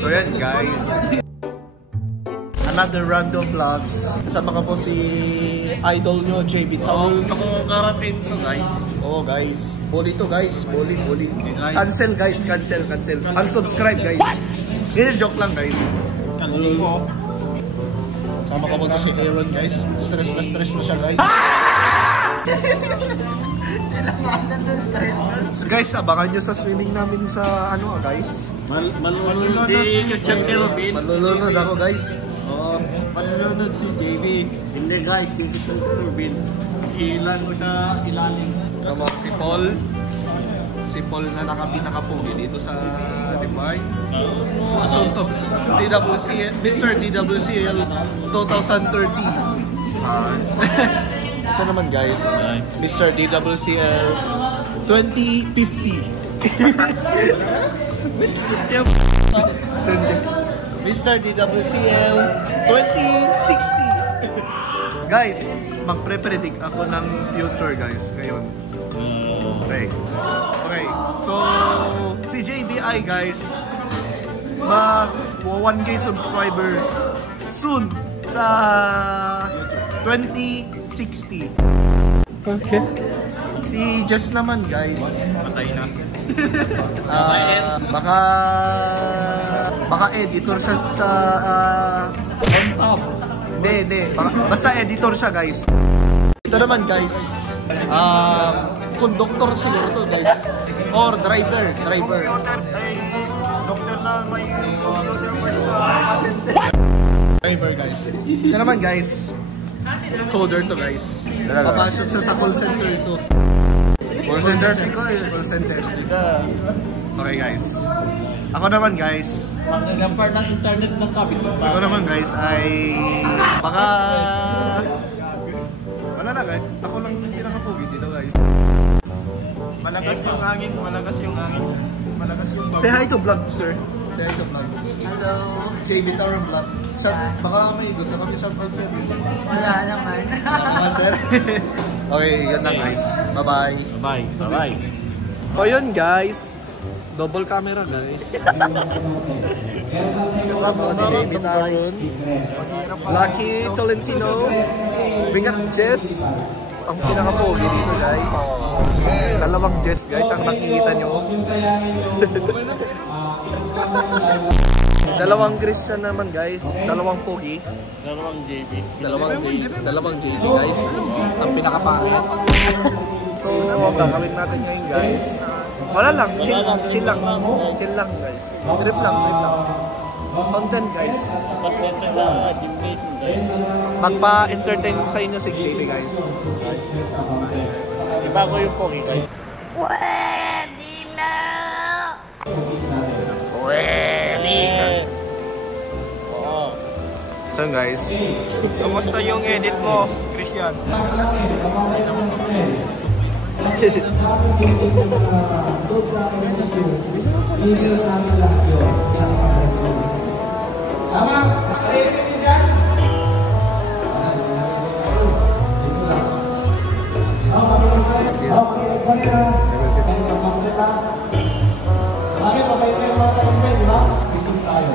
So yan guys, another random vlogs. Kasama ka po si idol nyo, JB Town. Ako karapin to guys. Oo guys, bully to guys, bully. Cancel guys, cancel. Unsubscribe guys. Hindi, joke lang guys. Kagulo po. Sama ka po sa si Aaron guys. Stress na siya guys. So guys, abangan nyo sa swimming namin sa ano guys. Malulunod si Christian Kelvin. Malulunod ako guys. Oo, malulunod si JB. Hindi guys, si Christian Kelvin. Ilan ko siya ilalim. Tama si Paul na nakapugi dito sa Dubai. Asunto Mr. DWCL 2030. Ito naman guys, Mr. DWCL 2050. Mr. DWCL 2060. Guys, magpre-predict ako ng future guys ngayon. Okay. So, si JBI guys, mag 1K subscriber soon sa 2060. Okay. Si Jess naman guys, Patay na. baka editor siya sa On top. Hindi. Basta editor siya guys. Ito naman guys, conductor siguro to guys. Or driver. Doktor na may pasyente. Driver guys. Ito naman guys, coder to guys. Papasok siya sa call center to. Call center. Okay guys. Ako naman guys, Magagampar ng internet ng kabit. Ako naman guys ay baka wala na guys. Ako lang yung pinakapugi dito guys. Malakas yung hangin. Malakas yung bag. Say hi to vlog sir. Say hi to vlog. Hello. JB Tower vlog. Baka may gusto kami shout out sir. Wala naman. Wala sir. Okay, yun lang guys. Bye bye. Bye. O yun guys, double camera guys. Kasama ni JB Taron, Lucky Tolentino, Bingat Jess, ang pinakapogi dito guys. Dalawang Jess guys ang nakikita nyo. Dalawang Christian naman guys, dalawang pogi. Dalawang JB. Dalawang JB guys, ang pinakapangit. So, ang gagawin natin ngayon guys, wala lang, chill lang guys. Trip lang. Content guys. Magpa-entertain sa inyo si JB guys. Iba ko yung pogi guys. Pwede na. So guys, Kamusta yung edit mo, Christian?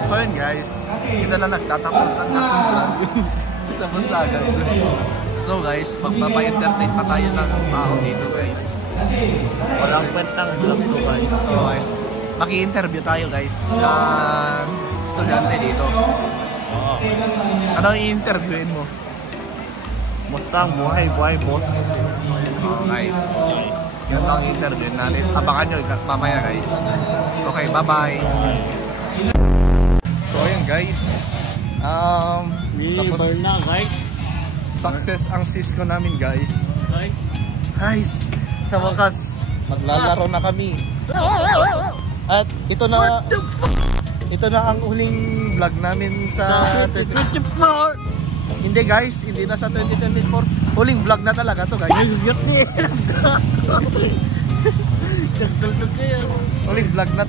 So yun guys, kita na nagtatapos ang aking vlog. Tapos na agad. So guys, magpapa-entertain pa tayo ng tao dito guys. Walang kwentang vlog to guys. So guys, maki-interview tayo guys ng estudyante dito. Ano i-interviewin mo? Mustang buhay boss. Guys, yan lang i-interview natin. Abangan nyo mamaya guys. Okay, bye-bye. So ayun guys, tapos na guys. success ang Cisco namin guys. Guys, sa wakas maglalaro na kami. At ito na ang huling vlog namin sa 2024. Hindi guys, hindi na sa 2024. Huling vlog na talaga to guys. Huling vlog na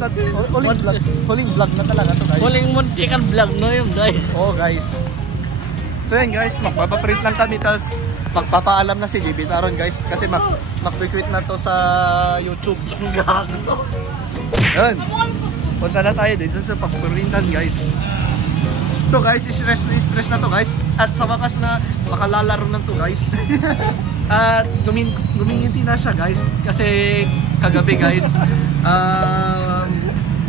talaga to guys. Huling muntikan vlog no yun guys. Oh guys. So yan guys, magpapaprint lang kami tapos magpapaalam na si JB Taron guys kasi mag-tweet na to sa YouTube. Yan. Punta na tayo dito sa paprintan guys. So guys, stress na to guys. At sa wakas na makalalaro na to guys. At gumingiti na siya guys. Kasi kagabi guys,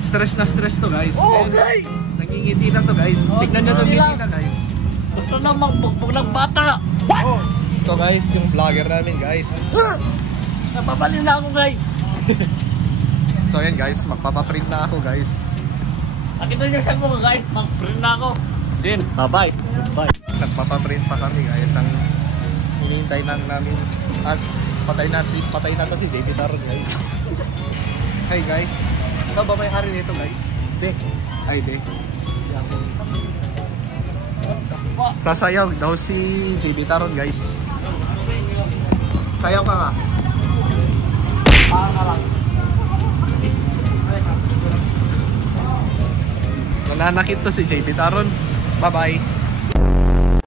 stress to guys. Okay! Nangingiti na to guys. Tignan nyo to, ngiti na guys. Gusto na magbugbog ng bata. Ito guys, yung vlogger namin guys. Napabalin na ako guys. So yan guys, magpapaprint na ako guys. Nakita niyo siya ko guys, mag-print na ako. Din, bye-bye. Bye. Nagpapaprint pa kami guys. Ang hinihintay lang namin. At patay na to si David Taron guys. Hey guys, ikaw ba may-ari nito guys? De. Ay de. Sasayaw daw si JB Taron guys. Sayaw ka nga. Parang ka lang. Nananakit to si JB Taron. Bye bye.